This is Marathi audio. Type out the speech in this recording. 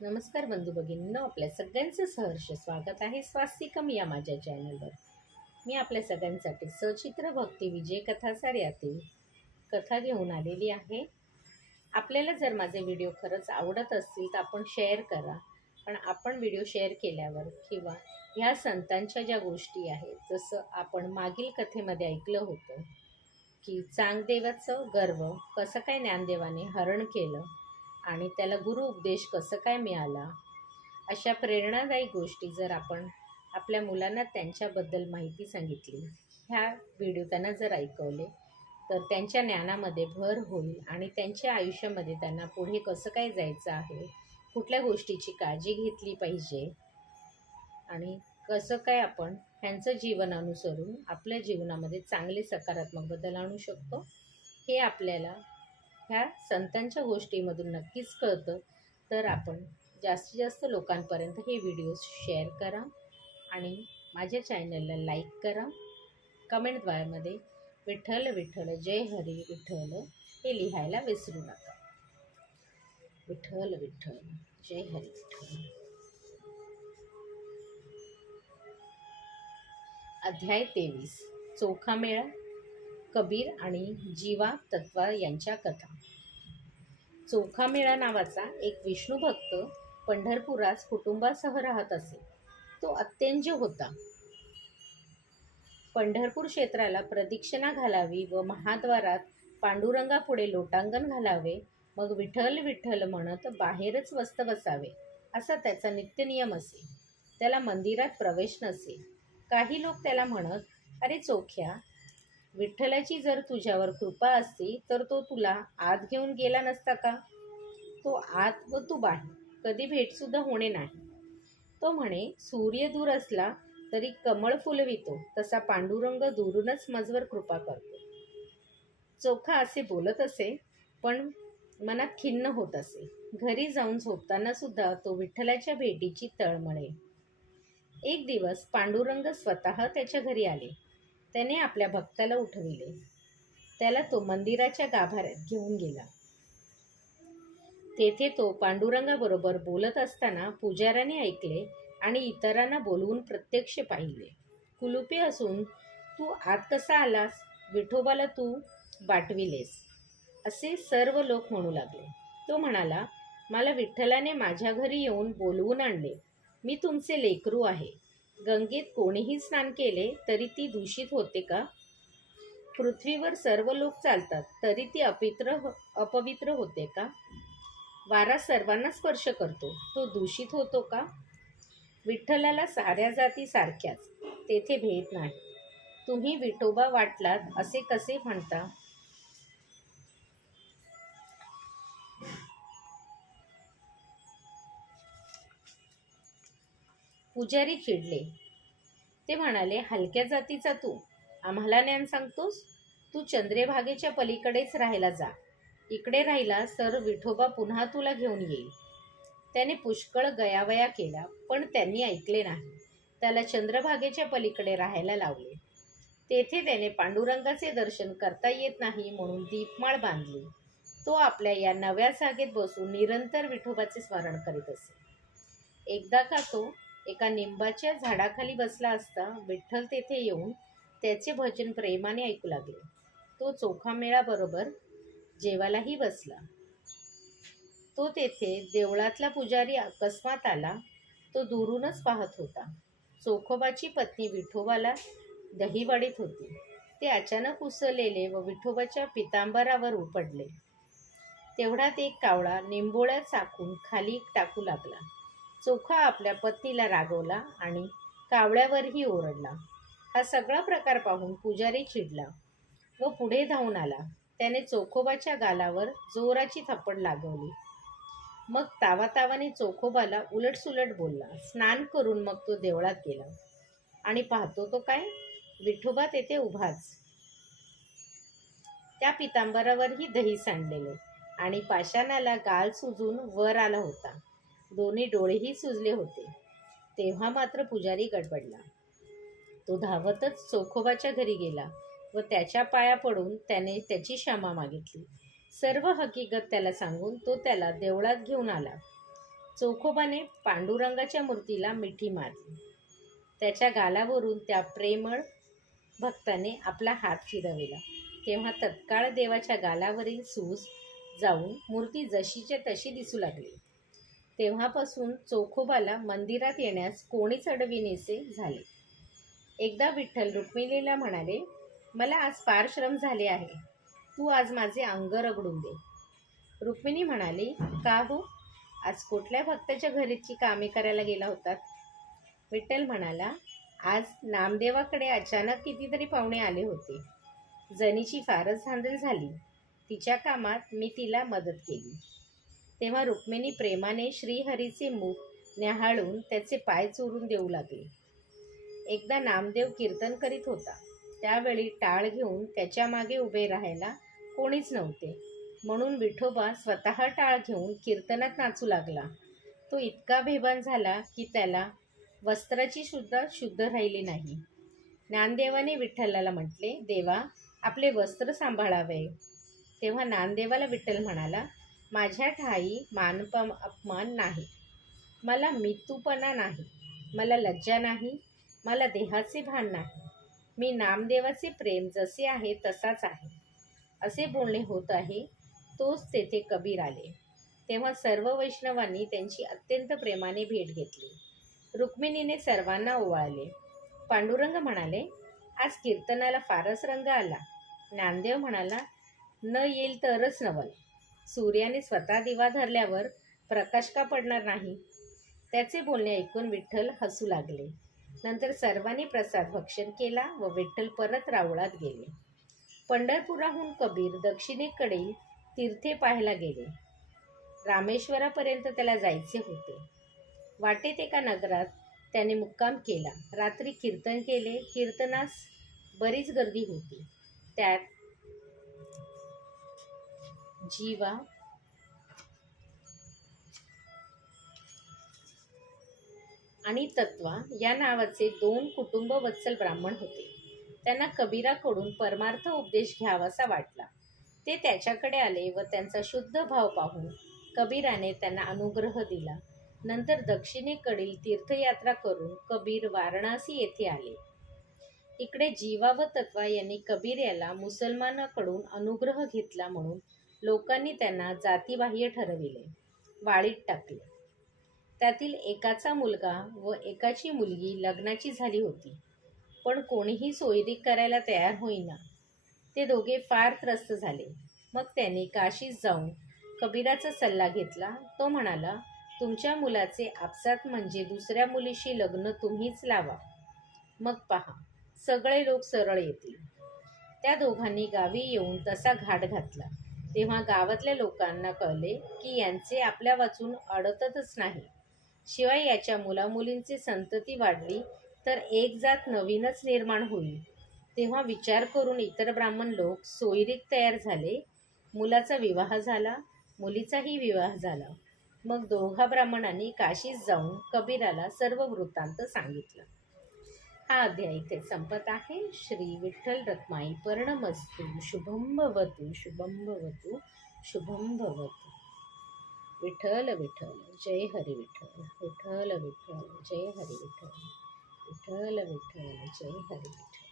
नमस्कार बंधू भगिनींनो आपल्या सगळ्यांचं सहर्ष स्वागत आहे स्वास्तिकम या माझ्या चॅनलवर मी आपल्या सगळ्यांसाठी सचित्र भक्ती विजय कथा यातील कथा घेऊन आलेली आहे. आपल्याला जर माझे व्हिडिओ खरंच आवडत असतील तर आपण शेअर करा. पण आपण व्हिडिओ शेअर केल्यावर किंवा ह्या संतांच्या ज्या गोष्टी आहेत जसं आपण मागील कथेमध्ये ऐकलं होतं की चांगदेवाचं गर्व कसं काय ज्ञानदेवाने हरण केलं आणि त्याला गुरु उपदेश कसं काय मिळाला? अशा प्रेरणादायी गोष्टी जर आपण आपल्या मुलांना त्यांच्याबद्दल माहिती सांगितली ह्या व्हिडिओ त्यांना जर ऐकवले तर त्यांच्या ज्ञानामध्ये भर होईल आणि त्यांच्या आयुष्यामध्ये त्यांना पुढे कसं काय जायचं आहे कुठल्या गोष्टीची काळजी घेतली पाहिजे आणि कसं काय आपण ह्यांचं जीवन अनुसरून आपल्या जीवनामध्ये चांगले सकारात्मक बदल आणू शकतो हे आपल्याला ह्या संतांच्या गोष्टीमधून नक्कीच कळतं. तर आपण जास्तीत जास्त लोकांपर्यंत हे व्हिडिओज शेअर करा आणि माझ्या चॅनलला लाईक करा. कमेंटद्वारामध्ये विठ्ठल विठ्ठल जय हरी विठ्ठल हे लिहायला विसरू नका. विठ्ठल विठ्ठल जय हरी विठ्ठल. अध्याय तेवीस. चोखा मेळा. कबीर आणि जीवा तत्वा यांच्या कथा. चोखामेळा नावाचा एक विष्णू भक्त कुटुंबासह राहत असे. तो अत्यंज होता. पंढरपूर क्षेत्राला प्रदक्षिणा घालावी व महाद्वारात पांडुरंगापुढे लोटांगण घालावे मग विठ्ठल विठ्ठल म्हणत बाहेरच वस्त बसावे असा त्याचा नित्यनियम असे. त्याला मंदिरात प्रवेश नसे. काही लोक त्याला म्हणत अरे चोख्या विठ्ठलाची जर तुझ्यावर कृपा असती तर तो तुला आत घेऊन गेला नसता का? तो आत व तू बाहेर. कधी भेटसुद्धा होणे नाही. तो म्हणे सूर्य दूर असला तरी कमळ फुलवितो तसा पांडुरंग दूरूनच मजवर कृपा करतो. चोखा असे बोलत असे पण मनात खिन्न होत असे. घरी जाऊन झोपताना सुद्धा तो विठ्ठलाच्या भेटीची तळमळे. एक दिवस पांडुरंग स्वतः त्याच्या घरी आले. त्याने आपल्या भक्ताला उठविले. त्याला तो मंदिराच्या गाभाऱ्यात घेऊन गेला. तेथे तो पांडुरंगाबरोबर बोलत असताना पुजाऱ्याने ऐकले आणि इतरांना बोलवून प्रत्यक्ष पाहिले. कुलुपे असून तू आत कसा आलास? विठोबाला तू वाटविलेस. असे सर्व लोक म्हणू लागले. तो म्हणाला मला विठ्ठलाने माझ्या घरी येऊन बोलवून आणले. मी तुमचे लेकरू आहे. गंगेत कोणीही स्नान केले तरी ती दूषित होते का? पृथ्वीवर सर्व लोक चालतात तरी ती अपित्र हो, अपवित्र होते का? वारा सर्वांना स्पर्श करतो तो दूषित होतो का? विठ्ठलाला साऱ्या जाती सारख्याच तेथे भेद नाही. तुम्ही विठोबा वाटलात असे कसे म्हणता? पुजारी चिडले. ते म्हणाले हलक्या जातीचा तू. आम्हाला ज्ञान सांगतोस? तू चंद्रेभागेच्या पलीकडेच राहायला जा. इकडे राहिला तर विठोबा पुन्हा तुला घेऊन येईल. त्याने पुष्कळ गयावया केला पण त्यांनी ऐकले नाही. त्याला चंद्रभागेच्या पलीकडे राहायला लावले. तेथे त्याने पांडुरंगाचे दर्शन करता येत नाही म्हणून दीपमाळ बांधली. तो आपल्या या नव्या जागेत बसून निरंतर विठोबाचे स्मरण करीत असे. एकदा का तो एका निंबाच्या झाडाखाली बसला असता विठ्ठल तेथे येऊन त्याचे भजन प्रेमाने ऐकू लागले. तो चोखामेळाबरोबर जेवायलाही बसला. तो तेथे देवळातला पुजारी अकस्मात आला तो दुरूनच पाहत होता. चोखोबाची पत्नी विठोबाला दहीवाडीत होती. ते अचानक उसळलेले व विठोबाच्या पितांबरावर उपडले. तेवढ्यात एक कावळा निंबोळ्या चाकून खाली टाकू लागला. चोखा आपल्या पत्नीला रागवला आणि कावळ्यावरही ओरडला. हा सगळा प्रकार पाहून पुजारी चिडला व पुढे धावून आला. त्याने चोखोबाच्या गालावर जोराची थप्पड लागवली. मग तावातावाने चोखोबाला उलटसुलट बोलला स्नान करून मग तो देवळात गेला. आणि पाहतो तो काय? विठोबा तेथे उभाच. त्या पितांबरावरही दही सांडलेले आणि पाषाणाला गाल सुजून वर आला होता. दोन्ही डोळेही सुजले होते. तेव्हा मात्र पुजारी गडबडला. तो धावतच चोखोबाच्या घरी गेला व त्याच्या पाया पडून त्याने त्याची क्षमा मागितली. सर्व हकीकत त्याला सांगून तो त्याला देवळात घेऊन आला. चोखोबाने पांडुरंगाच्या मूर्तीला मिठी मारली. त्याच्या गालावरून त्या प्रेमळ भक्ताने आपला हात फिरविला. तेव्हा तत्काळ देवाच्या गालावरील सूज जाऊन मूर्ती जशीच्या तशी दिसू लागली. तेव्हापासून चोखोबाला मंदिरात येण्यास कोणीच अडविणेसे झाले. एकदा विठ्ठल रुक्मिणीला म्हणाले मला आज फार श्रम झाले आहे. तू आज माझे अंग रगडून दे. रुक्मिणी म्हणाली का हो आज कुठल्या भक्ताच्या घरीची कामे करायला गेला होतात? विठ्ठल म्हणाला आज नामदेवाकडे अचानक कितीतरी पाहुणे आले होते. जनीची फारच धांदल झाली. तिच्या कामात मी तिला मदत केली. तेव्हा रुक्मिणी प्रेमाने श्रीहरीचे मुख न्याहाळून त्याचे पाय चोरून देऊ लागले. एकदा नामदेव कीर्तन करीत होता. त्यावेळी टाळ घेऊन त्याच्यामागे उभे राहायला कोणीच नव्हते. म्हणून विठोबा स्वतः टाळ घेऊन कीर्तनात नाचू लागला. तो इतका बेभान झाला की त्याला वस्त्राची सुद्धा शुद्ध राहिली नाही. ज्ञानदेवाने विठ्ठलाला म्हटले देवा आपले वस्त्र सांभाळावे. तेव्हा नानदेवाला विठ्ठल म्हणाला माझ्या ठाई मानप अपमान नाही. मला मितूपणा नाही. मला लज्जा नाही. मला देहाचे भान नाही. मी नामदेवाचे प्रेम जसे आहे तसाच आहे. असे बोलणे होत आहे तोच तेथे कबीर आले. तेव्हा सर्व वैष्णवांनी त्यांची अत्यंत प्रेमाने भेट घेतली. रुक्मिणीने सर्वांना ओवाळले. पांडुरंग म्हणाले आज कीर्तनाला फारच रंग आला. ज्ञानदेव म्हणाला न येईल तरच नवल. सूर्याने स्वतः दिवा धरल्यावर प्रकाश का पडणार नाही? त्याचे बोलणे ऐकून विठ्ठल हसू लागले. नंतर सर्वांनी प्रसाद भक्षण केला व विठ्ठल परत रावळात गेले. पंढरपुराहून कबीर दक्षिणेकडील तीर्थे पाहायला गेले. रामेश्वरापर्यंत त्याला जायचे होते. वाटेत एका नगरात त्याने मुक्काम केला. रात्री कीर्तन केले. कीर्तनास बरीच गर्दी होती. त्यात जीवा. आणि तत्वा या नावाचे दोन कुटुंब वत्सल ब्राह्मण होते. त्यांना कबीराकडून परमार्थ उपदेश घ्यावासा वाटला. ते त्याच्याकडे आले व त्यांचा शुद्ध भाव पाहून कबीराने त्यांना अनुग्रह दिला. नंतर दक्षिणेकडील तीर्थयात्रा करून कबीर वाराणसी येथे आले. इकडे जीवा व तत्वा यांनी कबीर याला मुसलमानाकडून अनुग्रह घेतला म्हणून लोकांनी त्यांना जातीबाह्य ठरविले. वाळीत टाकले. त्यातील एकाचा मुलगा व एकाची मुलगी लग्नाची झाली होती. पण कोणीही सोयरी करायला तयार होईना. ते दोघे फार त्रस्त झाले. मग त्यांनी काशीत जाऊन कबीराचा सल्ला घेतला. तो म्हणाला तुमच्या मुलाचे आपसात म्हणजे दुसऱ्या मुलीशी लग्न तुम्हीच लावा. मग पहा सगळे लोक सरळ येतील. त्या दोघांनी गावी येऊन तसा घाट घातला. तेव्हा गावातल्या लोकांना कळले की यांचे आपल्या वाचून अडतच नाही. शिवाय याच्या मुलामुलींची संतती वाढली तर एक जात नवीनच निर्माण होईल. तेव्हा विचार करून इतर ब्राह्मण लोक सोयरीक तयार झाले. मुलाचा विवाह झाला मुलीचाही विवाह झाला. मग दोघा ब्राह्मणांनी काशीस जाऊन कबीराला सर्व वृत्तांत सांगितलं. हा अध्याय इथे संपत आहे. श्री विठ्ठल रत्माई पर्णमस्तु. शुभम भवतु शुभम भवतु शुभम भवतु. विठ्ठल विठ्ठल जय हरी विठ्ठल विठ्ठल विठ्ठल जय हरी विठ्ठल विठ्ठल विठ्ठल जय हरी विठ्ठल.